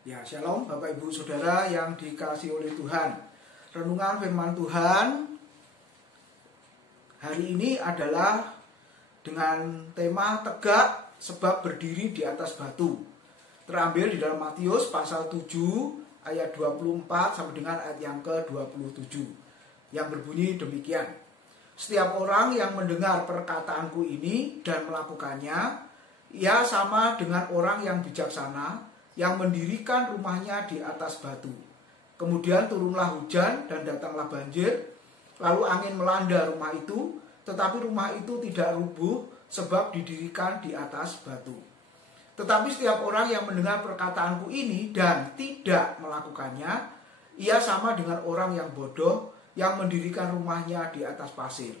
Ya, shalom Bapak Ibu Saudara yang dikasihi oleh Tuhan. Renungan firman Tuhan hari ini adalah dengan tema tegak sebab berdiri di atas batu. Terambil di dalam Matius pasal 7 ayat 24 sampai dengan ayat yang ke-27. Yang berbunyi demikian. Setiap orang yang mendengar perkataanku ini dan melakukannya, ia sama dengan orang yang bijaksana yang mendirikan rumahnya di atas batu. Kemudian turunlah hujan dan datanglah banjir, lalu angin melanda rumah itu, tetapi rumah itu tidak rubuh sebab didirikan di atas batu. Tetapi setiap orang yang mendengar perkataanku ini dan tidak melakukannya, ia sama dengan orang yang bodoh yang mendirikan rumahnya di atas pasir.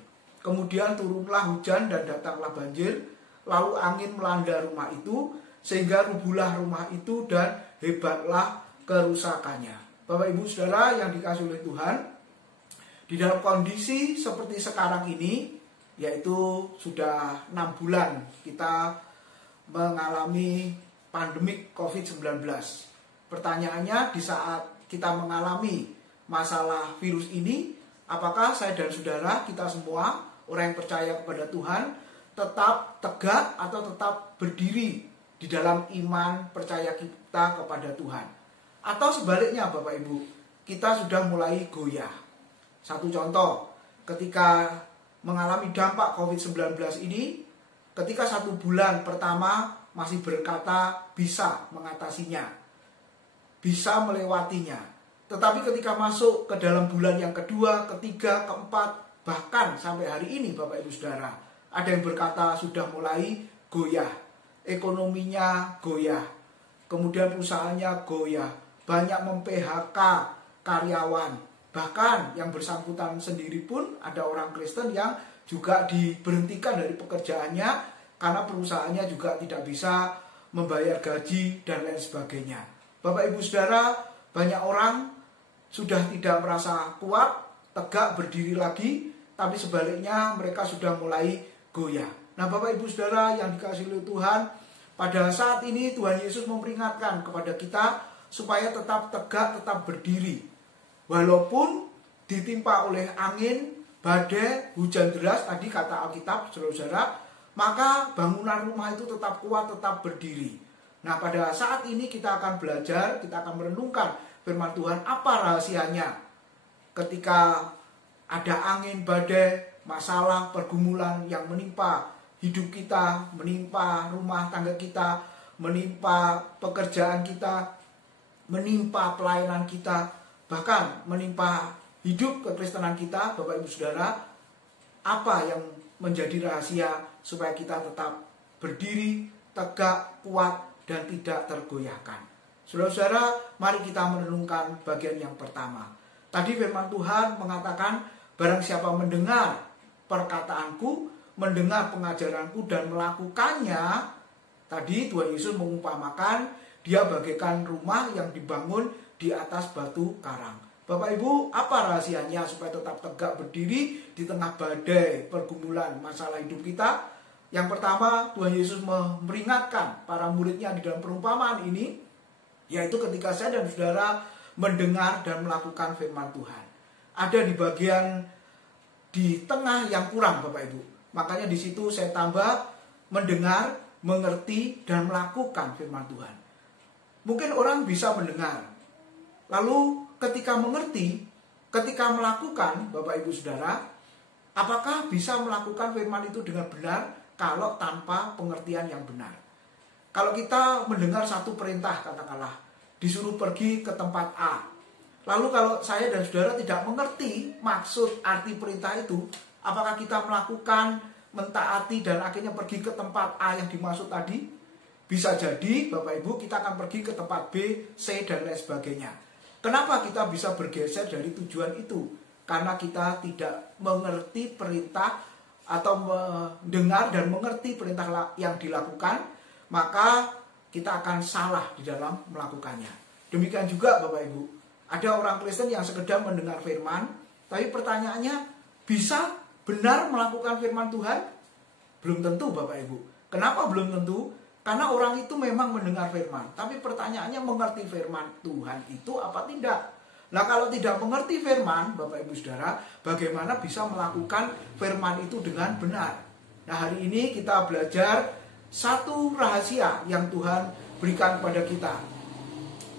Kemudian turunlah hujan dan datanglah banjir, lalu angin melanda rumah itu, sehingga rubuhlah rumah itu dan hebatlah kerusakannya. Bapak Ibu Saudara yang dikasihi oleh Tuhan, di dalam kondisi seperti sekarang ini, yaitu sudah 6 bulan kita mengalami pandemik COVID-19. Pertanyaannya, di saat kita mengalami masalah virus ini, apakah saya dan saudara, kita semua, orang yang percaya kepada Tuhan, tetap tegak atau tetap berdiri di dalam iman percaya kita kepada Tuhan? Atau sebaliknya Bapak Ibu, kita sudah mulai goyah. Satu contoh, ketika mengalami dampak COVID-19 ini, ketika 1 bulan pertama masih berkata bisa mengatasinya, bisa melewatinya. Tetapi ketika masuk ke dalam bulan yang kedua, ketiga, keempat, bahkan sampai hari ini Bapak Ibu Saudara, ada yang berkata sudah mulai goyah. Ekonominya goyah, kemudian perusahaannya goyah, banyak mem-PHK karyawan, bahkan yang bersangkutan sendiri pun ada orang Kristen yang juga diberhentikan dari pekerjaannya karena perusahaannya juga tidak bisa membayar gaji dan lain sebagainya. Bapak Ibu Saudara, banyak orang sudah tidak merasa kuat, tegak berdiri lagi, tapi sebaliknya mereka sudah mulai goyah. Nah Bapak Ibu Saudara yang dikasihi oleh Tuhan, pada saat ini Tuhan Yesus memperingatkan kepada kita supaya tetap tegak, tetap berdiri. Walaupun ditimpa oleh angin, badai, hujan deras, tadi kata Alkitab, saudara-saudara, maka bangunan rumah itu tetap kuat, tetap berdiri. Nah pada saat ini kita akan belajar, kita akan merenungkan firman Tuhan, apa rahasianya ketika ada angin, badai, masalah, pergumulan yang menimpa hidup kita, menimpa rumah tangga kita, menimpa pekerjaan kita, menimpa pelayanan kita, bahkan menimpa hidup kekristenan kita. Bapak Ibu Saudara, apa yang menjadi rahasia supaya kita tetap berdiri, tegak, kuat, dan tidak tergoyahkan? Saudara-saudara, mari kita merenungkan bagian yang pertama. Tadi firman Tuhan mengatakan, barang siapa mendengar perkataanku, mendengar pengajaranku dan melakukannya, tadi Tuhan Yesus mengumpamakan dia bagaikan rumah yang dibangun di atas batu karang. Bapak Ibu, apa rahasianya supaya tetap tegak berdiri di tengah badai, pergumulan, masalah hidup kita? Yang pertama, Tuhan Yesus memperingatkan para muridnya di dalam perumpamaan ini, yaitu ketika saya dan saudara mendengar dan melakukan firman Tuhan. Ada di bagian di tengah yang kurang Bapak Ibu. Makanya di situ saya tambah mendengar, mengerti, dan melakukan firman Tuhan. Mungkin orang bisa mendengar, lalu ketika mengerti, ketika melakukan, Bapak Ibu Saudara, apakah bisa melakukan firman itu dengan benar kalau tanpa pengertian yang benar? Kalau kita mendengar satu perintah, katakanlah disuruh pergi ke tempat A, lalu kalau saya dan saudara tidak mengerti maksud arti perintah itu, apakah kita melakukan, mentaati, dan akhirnya pergi ke tempat A yang dimaksud tadi? Bisa jadi Bapak Ibu kita akan pergi ke tempat B, C, dan lain sebagainya. Kenapa kita bisa bergeser dari tujuan itu? Karena kita tidak mengerti perintah atau mendengar dan mengerti perintah yang dilakukan, maka kita akan salah di dalam melakukannya. Demikian juga Bapak Ibu, ada orang Kristen yang sekedar mendengar firman, tapi pertanyaannya, bisa benar melakukan firman Tuhan? Belum tentu Bapak Ibu. Kenapa belum tentu? Karena orang itu memang mendengar firman, tapi pertanyaannya mengerti firman Tuhan itu apa tidak? Nah, kalau tidak mengerti firman, Bapak Ibu Saudara, bagaimana bisa melakukan firman itu dengan benar? Nah, hari ini kita belajar satu rahasia yang Tuhan berikan kepada kita.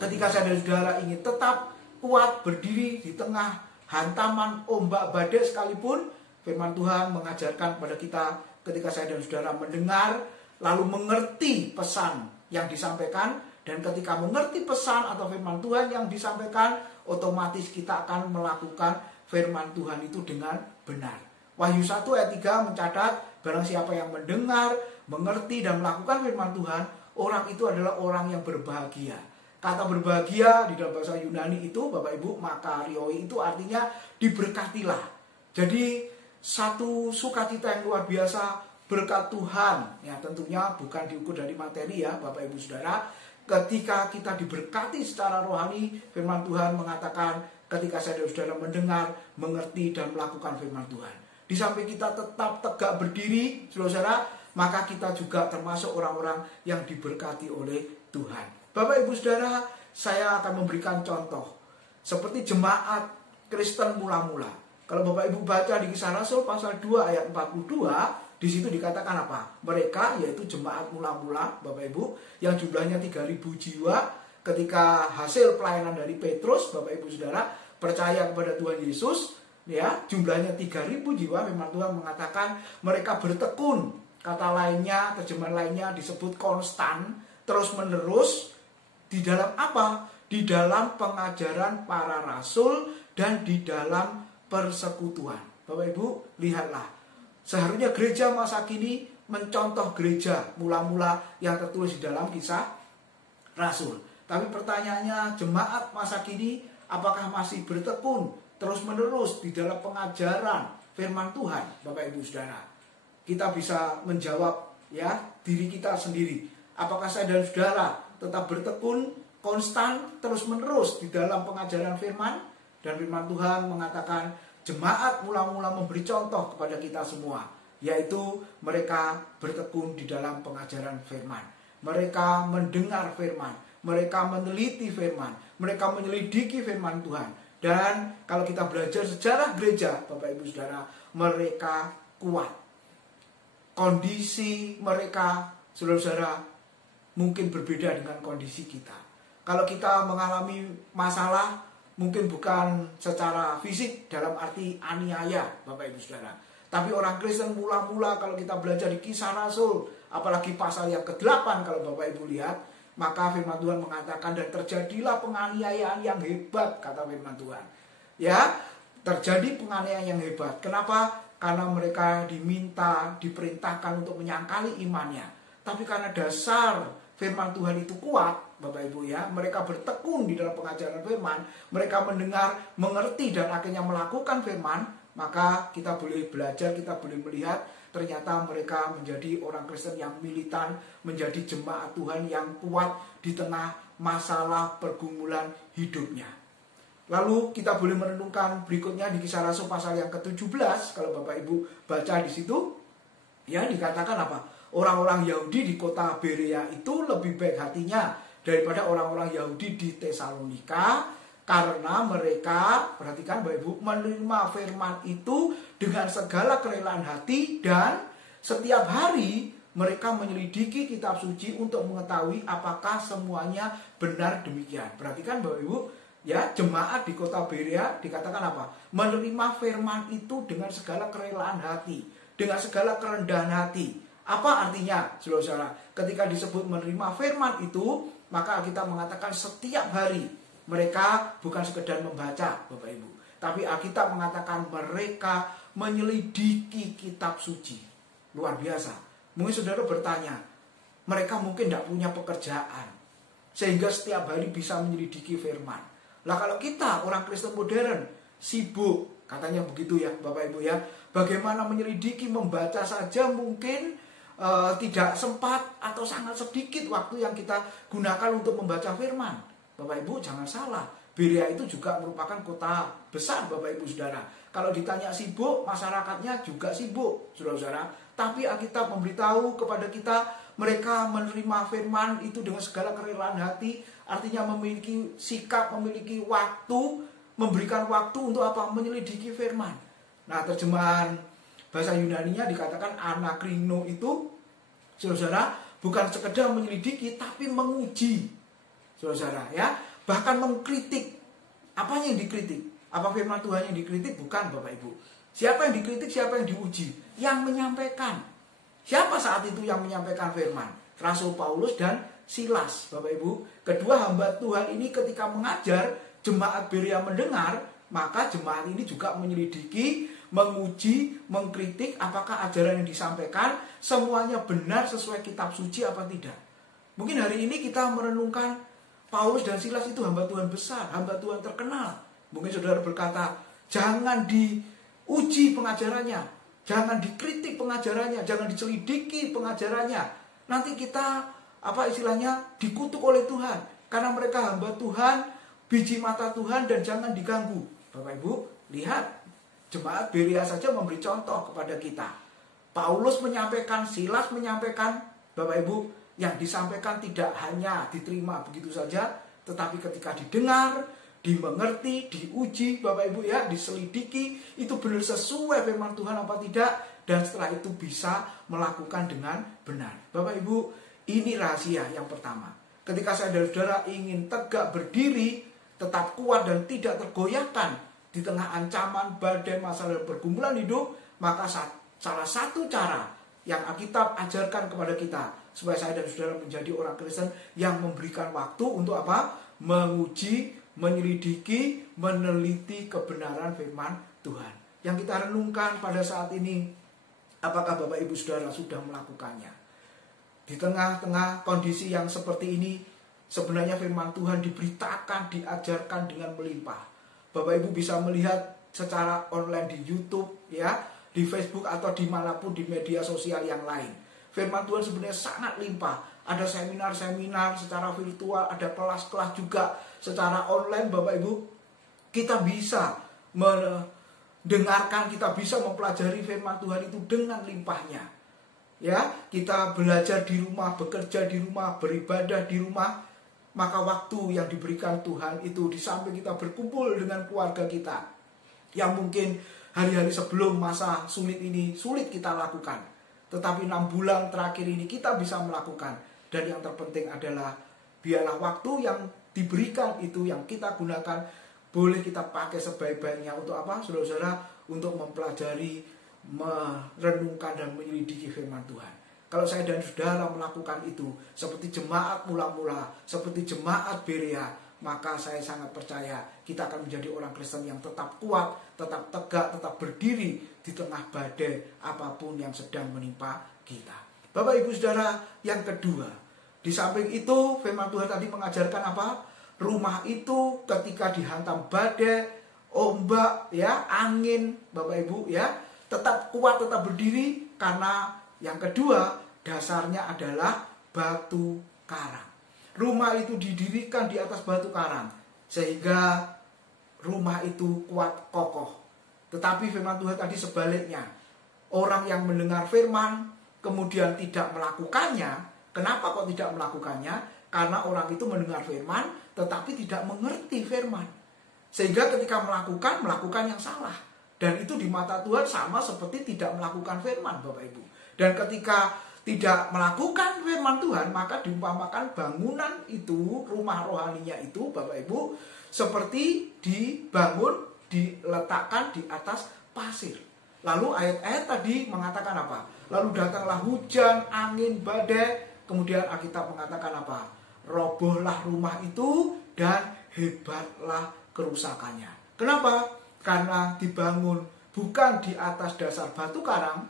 Ketika saudara-saudara ingin tetap kuat berdiri di tengah hantaman ombak badai sekalipun, firman Tuhan mengajarkan kepada kita ketika saudara-saudara mendengar, lalu mengerti pesan yang disampaikan, dan ketika mengerti pesan atau firman Tuhan yang disampaikan, otomatis kita akan melakukan firman Tuhan itu dengan benar. Wahyu 1 ayat 3 mencatat, barang siapa yang mendengar, mengerti dan melakukan firman Tuhan, orang itu adalah orang yang berbahagia. Kata berbahagia di dalam bahasa Yunani itu, Bapak Ibu, makarioi itu artinya diberkatilah. Jadi satu sukacita yang luar biasa, berkat Tuhan, ya tentunya bukan diukur dari materi ya Bapak Ibu Saudara. Ketika kita diberkati secara rohani, firman Tuhan mengatakan ketika saudara-saudara mendengar, mengerti dan melakukan firman Tuhan. Di samping kita tetap tegak berdiri, saudara, maka kita juga termasuk orang-orang yang diberkati oleh Tuhan. Bapak Ibu Saudara, saya akan memberikan contoh seperti jemaat Kristen mula-mula. Kalau Bapak Ibu baca di Kisah Rasul pasal 2 ayat 42, di situ dikatakan apa? Mereka, yaitu jemaat mula-mula, Bapak Ibu, yang jumlahnya 3.000 jiwa, ketika hasil pelayanan dari Petrus, Bapak Ibu Saudara, percaya kepada Tuhan Yesus, ya, jumlahnya 3.000 jiwa, memang Tuhan mengatakan mereka bertekun. Kata lainnya, terjemahan lainnya disebut konstan, terus-menerus, di dalam apa? Di dalam pengajaran para rasul dan di dalam persekutuan. Bapak Ibu, lihatlah. Seharusnya gereja masa kini mencontoh gereja mula-mula yang tertulis di dalam Kisah Rasul. Tapi pertanyaannya, jemaat masa kini apakah masih bertekun terus-menerus di dalam pengajaran firman Tuhan, Bapak Ibu Saudara? Kita bisa menjawab ya diri kita sendiri. Apakah saya dan saudara tetap bertekun, konstan, terus-menerus di dalam pengajaran firman? Dan firman Tuhan mengatakan jemaat mula-mula memberi contoh kepada kita semua, yaitu mereka bertekun di dalam pengajaran firman. Mereka mendengar firman, mereka meneliti firman, mereka menyelidiki firman Tuhan. Dan kalau kita belajar sejarah gereja, Bapak Ibu Saudara, mereka kuat. Kondisi mereka, saudara-saudara, mungkin berbeda dengan kondisi kita. Kalau kita mengalami masalah, mungkin bukan secara fisik dalam arti aniaya, Bapak Ibu Saudara. Tapi orang Kristen mula-mula kalau kita belajar di Kisah Rasul, apalagi pasal yang ke-8 kalau Bapak Ibu lihat, maka firman Tuhan mengatakan dan terjadilah penganiayaan yang hebat, kata firman Tuhan. Ya, terjadi penganiayaan yang hebat. Kenapa? Karena mereka diminta, diperintahkan untuk menyangkali imannya. Tapi karena dasar firman Tuhan itu kuat, Bapak Ibu ya, mereka bertekun di dalam pengajaran firman, mereka mendengar, mengerti dan akhirnya melakukan firman, maka kita boleh belajar, kita boleh melihat ternyata mereka menjadi orang Kristen yang militan, menjadi jemaat Tuhan yang kuat di tengah masalah pergumulan hidupnya. Lalu kita boleh merenungkan berikutnya di Kisah Rasul pasal yang ke-17, kalau Bapak Ibu baca di situ, ya dikatakan apa? Orang-orang Yahudi di kota Berea itu lebih baik hatinya daripada orang-orang Yahudi di Tesalonika, karena mereka, perhatikan Bapak Ibu, menerima firman itu dengan segala kerelaan hati dan setiap hari mereka menyelidiki kitab suci untuk mengetahui apakah semuanya benar demikian. Perhatikan Bapak Ibu, ya, jemaat di kota Berea dikatakan apa? Menerima firman itu dengan segala kerelaan hati, dengan segala kerendahan hati. Apa artinya, saudara-saudara? Ketika disebut menerima firman itu, maka kita mengatakan setiap hari mereka bukan sekedar membaca, Bapak Ibu, tapi Alkitab mengatakan mereka menyelidiki kitab suci. Luar biasa. Mungkin saudara bertanya, mereka mungkin tidak punya pekerjaan sehingga setiap hari bisa menyelidiki firman. Lah kalau kita orang Kristen modern sibuk, katanya begitu ya Bapak Ibu ya, bagaimana menyelidiki, membaca saja mungkin tidak sempat atau sangat sedikit waktu yang kita gunakan untuk membaca firman. Bapak Ibu jangan salah, Berea itu juga merupakan kota besar Bapak Ibu Saudara. Kalau ditanya sibuk, masyarakatnya juga sibuk, saudara-saudara. Tapi Alkitab memberitahu kepada kita mereka menerima firman itu dengan segala kerelaan hati, artinya memiliki sikap, memiliki waktu, memberikan waktu untuk apa? Menyelidiki firman. Nah, terjemahan bahasa Yunaninya dikatakan anakrino itu, saudara, bukan sekedar menyelidiki tapi menguji. Saudara, ya, bahkan mengkritik. Apanya yang dikritik? Apa firman Tuhan yang dikritik? Bukan, Bapak Ibu. Siapa yang dikritik, siapa yang diuji? Yang menyampaikan. Siapa saat itu yang menyampaikan firman? Rasul Paulus dan Silas, Bapak Ibu. Kedua hamba Tuhan ini ketika mengajar, jemaat Berea mendengar, maka jemaat ini juga menyelidiki, menguji, mengkritik apakah ajaran yang disampaikan semuanya benar sesuai kitab suci apa tidak. Mungkin hari ini kita merenungkan Paulus dan Silas itu hamba Tuhan besar, hamba Tuhan terkenal. Mungkin saudara berkata, jangan diuji pengajarannya, jangan dikritik pengajarannya, jangan diselidiki pengajarannya. Nanti kita dikutuk oleh Tuhan, karena mereka hamba Tuhan, biji mata Tuhan, dan jangan diganggu. Bapak Ibu, lihat, jemaat Berea saja memberi contoh kepada kita. Paulus menyampaikan, Silas menyampaikan, Bapak Ibu, yang disampaikan tidak hanya diterima begitu saja, tetapi ketika didengar, dimengerti, diuji, Bapak Ibu ya, diselidiki, itu benar sesuai firman Tuhan apa tidak, dan setelah itu bisa melakukan dengan benar. Bapak Ibu, ini rahasia yang pertama. Ketika saya dan saudara ingin tegak berdiri, tetap kuat dan tidak tergoyahkan di tengah ancaman, badai, masalah, dan pergumulan hidup, maka salah satu cara yang Alkitab ajarkan kepada kita, supaya saya dan saudara menjadi orang Kristen yang memberikan waktu untuk apa? Menguji, menyelidiki, meneliti kebenaran firman Tuhan. Yang kita renungkan pada saat ini, apakah Bapak Ibu Saudara sudah melakukannya? Di tengah-tengah kondisi yang seperti ini, sebenarnya firman Tuhan diberitakan, diajarkan dengan melimpah. Bapak Ibu bisa melihat secara online di YouTube, ya, di Facebook atau dimanapun di media sosial yang lain. Firman Tuhan sebenarnya sangat limpah. Ada seminar-seminar secara virtual, ada kelas-kelas juga secara online, Bapak Ibu. Kita bisa mendengarkan, kita bisa mempelajari firman Tuhan itu dengan limpahnya. Ya, kita belajar di rumah, bekerja di rumah, beribadah di rumah. Maka waktu yang diberikan Tuhan itu di samping kita berkumpul dengan keluarga kita, yang mungkin hari-hari sebelum masa sulit ini sulit kita lakukan, tetapi 6 bulan terakhir ini kita bisa melakukan. Dan yang terpenting adalah biarlah waktu yang diberikan itu yang kita gunakan, boleh kita pakai sebaik-baiknya untuk apa, saudara-saudara? Untuk mempelajari, merenungkan dan menyelidiki firman Tuhan. Kalau saya dan saudara melakukan itu seperti jemaat mula-mula, seperti jemaat Berea, maka saya sangat percaya kita akan menjadi orang Kristen yang tetap kuat, tetap tegak, tetap berdiri di tengah badai apapun yang sedang menimpa kita. Bapak Ibu Saudara, yang kedua, di samping itu firman Tuhan tadi mengajarkan apa? Rumah itu ketika dihantam badai, ombak, ya, angin, Bapak Ibu ya, tetap kuat, tetap berdiri, karena yang kedua dasarnya adalah batu karang. Rumah itu didirikan di atas batu karang, sehingga rumah itu kuat kokoh. Tetapi firman Tuhan tadi sebaliknya, orang yang mendengar firman kemudian tidak melakukannya. Kenapa kok tidak melakukannya? Karena orang itu mendengar firman tetapi tidak mengerti firman, sehingga ketika melakukan yang salah. Dan itu di mata Tuhan sama seperti tidak melakukan firman, Bapak Ibu. Dan ketika tidak melakukan firman Tuhan, maka diumpamakan bangunan itu, rumah rohaninya itu, Bapak Ibu, seperti dibangun, diletakkan di atas pasir. Lalu ayat-ayat tadi mengatakan apa? Lalu datanglah hujan, angin, badai. Kemudian Alkitab mengatakan apa? Robohlah rumah itu dan hebatlah kerusakannya. Kenapa? Karena dibangun bukan di atas dasar batu karang,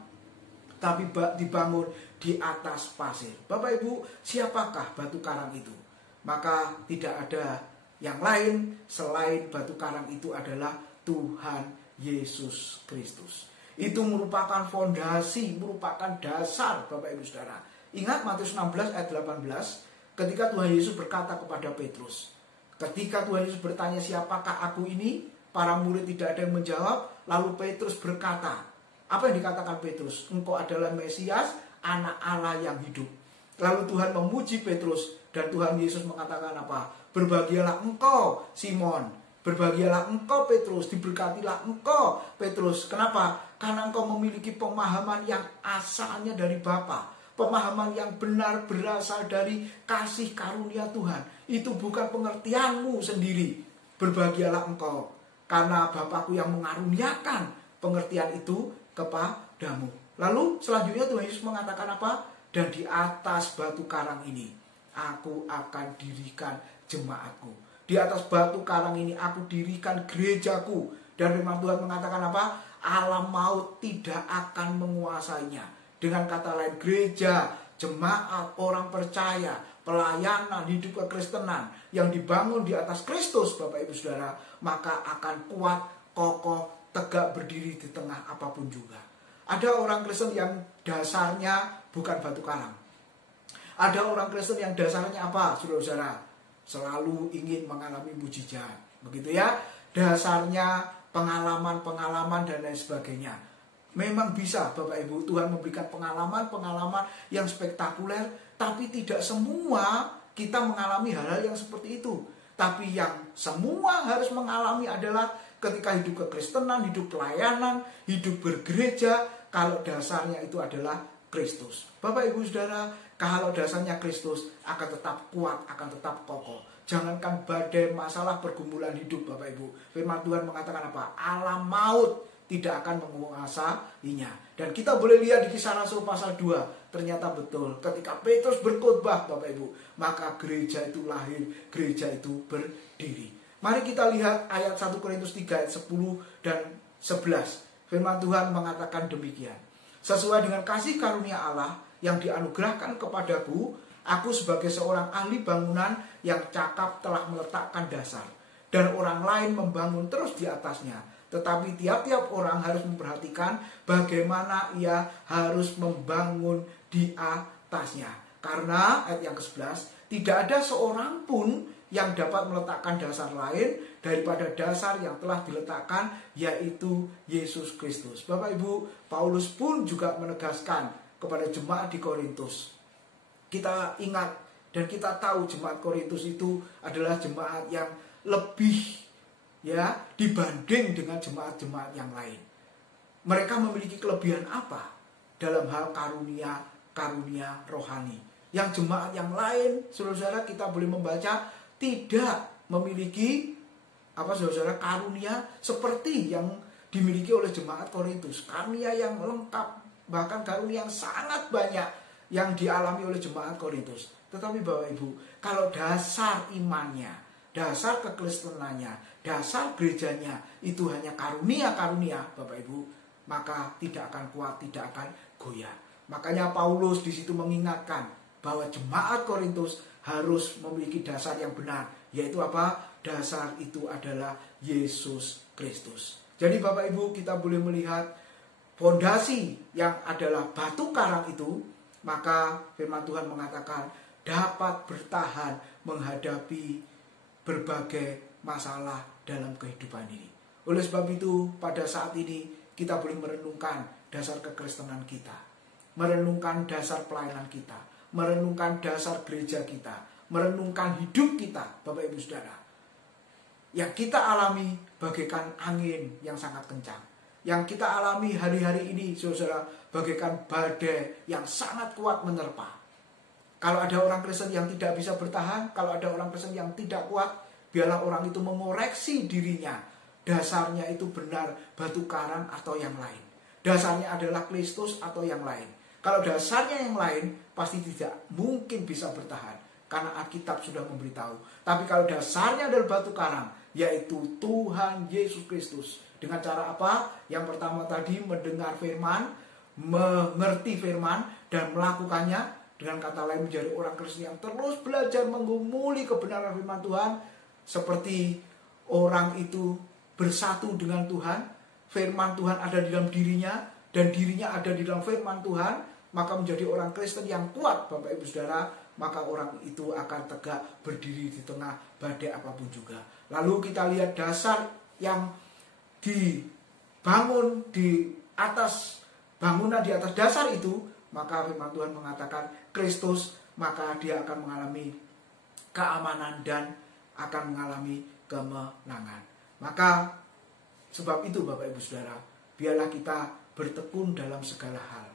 tapi dibangun di atas pasir. Bapak Ibu, siapakah batu karang itu? Maka tidak ada yang lain selain batu karang itu adalah Tuhan Yesus Kristus. Itu merupakan fondasi, merupakan dasar, Bapak Ibu Saudara. Ingat Matius 16 ayat 18, ketika Tuhan Yesus berkata kepada Petrus. Ketika Tuhan Yesus bertanya, siapakah aku ini? Para murid tidak ada yang menjawab. Lalu Petrus berkata, apa yang dikatakan Petrus? Engkau adalah Mesias, anak Allah yang hidup. Lalu Tuhan memuji Petrus dan Tuhan Yesus mengatakan apa? Berbahagialah engkau Simon, berbahagialah engkau Petrus, diberkatilah engkau Petrus. Kenapa? Karena engkau memiliki pemahaman yang asalnya dari Bapa, pemahaman yang benar berasal dari kasih karunia Tuhan. Itu bukan pengertianmu sendiri. Berbahagialah engkau karena Bapakku yang mengaruniakan pengertian itu kepadamu. Lalu selanjutnya Tuhan Yesus mengatakan apa? Dan di atas batu karang ini aku akan dirikan jemaatku. Di atas batu karang ini aku dirikan gerejaku. Dan firman Tuhan mengatakan apa? Alam maut tidak akan menguasainya. Dengan kata lain, gereja, jemaat, orang percaya, pelayanan, hidup kekristenan yang dibangun di atas Kristus, Bapak Ibu Saudara, maka akan kuat, kokoh, tegak berdiri di tengah apapun juga. Ada orang Kristen yang dasarnya bukan batu karang. Ada orang Kristen yang dasarnya apa, saudara-saudara? Selalu ingin mengalami mujizat. Begitu ya. Dasarnya pengalaman-pengalaman dan lain sebagainya. Memang bisa Bapak Ibu, Tuhan memberikan pengalaman-pengalaman yang spektakuler, tapi tidak semua kita mengalami hal-hal yang seperti itu. Tapi yang semua harus mengalami adalah ketika hidup kekristenan, hidup pelayanan, hidup bergereja, kalau dasarnya itu adalah Kristus. Bapak Ibu Saudara, kalau dasarnya Kristus akan tetap kuat, akan tetap kokoh. Jangankan badai masalah pergumulan hidup Bapak Ibu. Firman Tuhan mengatakan apa? Alam maut tidak akan menguasainya. Dan kita boleh lihat di Kisah Rasul pasal 2. Ternyata betul. Ketika Petrus berkhotbah Bapak Ibu, maka gereja itu lahir, gereja itu berdiri. Mari kita lihat ayat 1 Korintus 3 ayat 10 dan 11. Firman Tuhan mengatakan demikian. Sesuai dengan kasih karunia Allah yang dianugerahkan kepadaku, aku sebagai seorang ahli bangunan yang cakap telah meletakkan dasar. Dan orang lain membangun terus di atasnya. Tetapi tiap-tiap orang harus memperhatikan bagaimana ia harus membangun di atasnya. Karena ayat yang ke-11, tidak ada seorang pun yang dapat meletakkan dasar lain daripada dasar yang telah diletakkan, yaitu Yesus Kristus. Bapak Ibu, Paulus pun juga menegaskan kepada jemaat di Korintus. Kita ingat dan kita tahu jemaat Korintus itu adalah jemaat yang lebih dibanding dengan jemaat-jemaat yang lain. Mereka memiliki kelebihan apa dalam hal karunia rohani? Yang jemaat yang lain, saudara-saudara, kita boleh membaca tidak memiliki saudara-saudara, karunia seperti yang dimiliki oleh jemaat Korintus. Karunia yang lengkap, bahkan karunia yang sangat banyak yang dialami oleh jemaat Korintus. Tetapi Bapak Ibu, kalau dasar imannya, dasar kekristenannya, dasar gerejanya itu hanya karunia-karunia, Bapak Ibu, maka tidak akan kuat, tidak akan goyah. Makanya Paulus di situ mengingatkan bahwa jemaat Korintus harus memiliki dasar yang benar, yaitu apa? Dasar itu adalah Yesus Kristus. Jadi Bapak Ibu, kita boleh melihat fondasi yang adalah batu karang itu, maka firman Tuhan mengatakan dapat bertahan menghadapi berbagai masalah dalam kehidupan ini. Oleh sebab itu, pada saat ini kita boleh merenungkan dasar kekristenan kita, merenungkan dasar pelayanan kita, merenungkan dasar gereja kita, merenungkan hidup kita, Bapak Ibu Saudara. Yang kita alami bagaikan angin yang sangat kencang. Yang kita alami hari-hari ini, saudara, bagaikan badai yang sangat kuat menerpa. Kalau ada orang Kristen yang tidak bisa bertahan, kalau ada orang Kristen yang tidak kuat, biarlah orang itu mengoreksi dirinya. Dasarnya itu benar batu karang atau yang lain. Dasarnya adalah Kristus atau yang lain. Kalau dasarnya yang lain, pasti tidak mungkin bisa bertahan. Karena Alkitab sudah memberitahu. Tapi kalau dasarnya adalah batu karang, yaitu Tuhan Yesus Kristus. Dengan cara apa? Yang pertama tadi mendengar firman, mengerti firman, dan melakukannya. Dengan kata lain menjadi orang Kristen yang terus belajar menggumuli kebenaran firman Tuhan. Seperti orang itu bersatu dengan Tuhan. Firman Tuhan ada di dalam dirinya. Dan dirinya ada di dalam firman Tuhan. Maka menjadi orang Kristen yang kuat, Bapak Ibu Saudara. Maka orang itu akan tegak berdiri di tengah badai apapun juga. Lalu kita lihat dasar yang dibangun di atas bangunan, di atas dasar itu. Maka firman Tuhan mengatakan Kristus maka dia akan mengalami keamanan dan akan mengalami kemenangan. Maka sebab itu Bapak Ibu Saudara, biarlah kita bertekun dalam segala hal.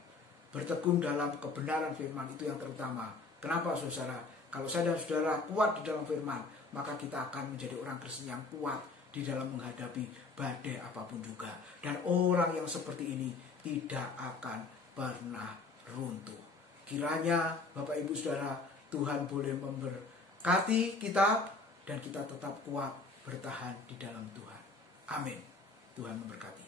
Bertekun dalam kebenaran firman itu yang terutama. Kenapa saudara? Kalau saya dan saudara kuat di dalam firman, maka kita akan menjadi orang Kristen yang kuat di dalam menghadapi badai apapun juga. Dan orang yang seperti ini tidak akan pernah runtuh. Kiranya Bapak Ibu Saudara, Tuhan boleh memberkati kita dan kita tetap kuat bertahan di dalam Tuhan. Amin. Tuhan memberkati.